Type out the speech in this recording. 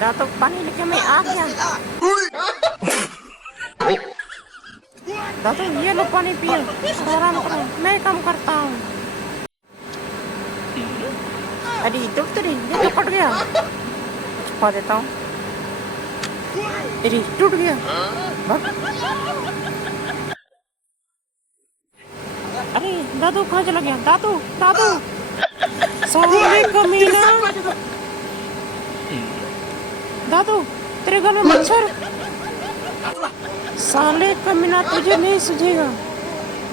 दादू पानी लेके मैं आ गया। दादू ये लो पानी पियो, आराम करो, मैं काम करता हूँ। अरे टूट तेरी, ये तो कट गया, छुपा देता हूँ। अरे टूट गया, भाग। अरे दादू कहाँ चला गया? दादू दादू, साले कमीना। दादू तेरे घर में मच्छर, साले कमीना, तुझे नहीं सूझेगा।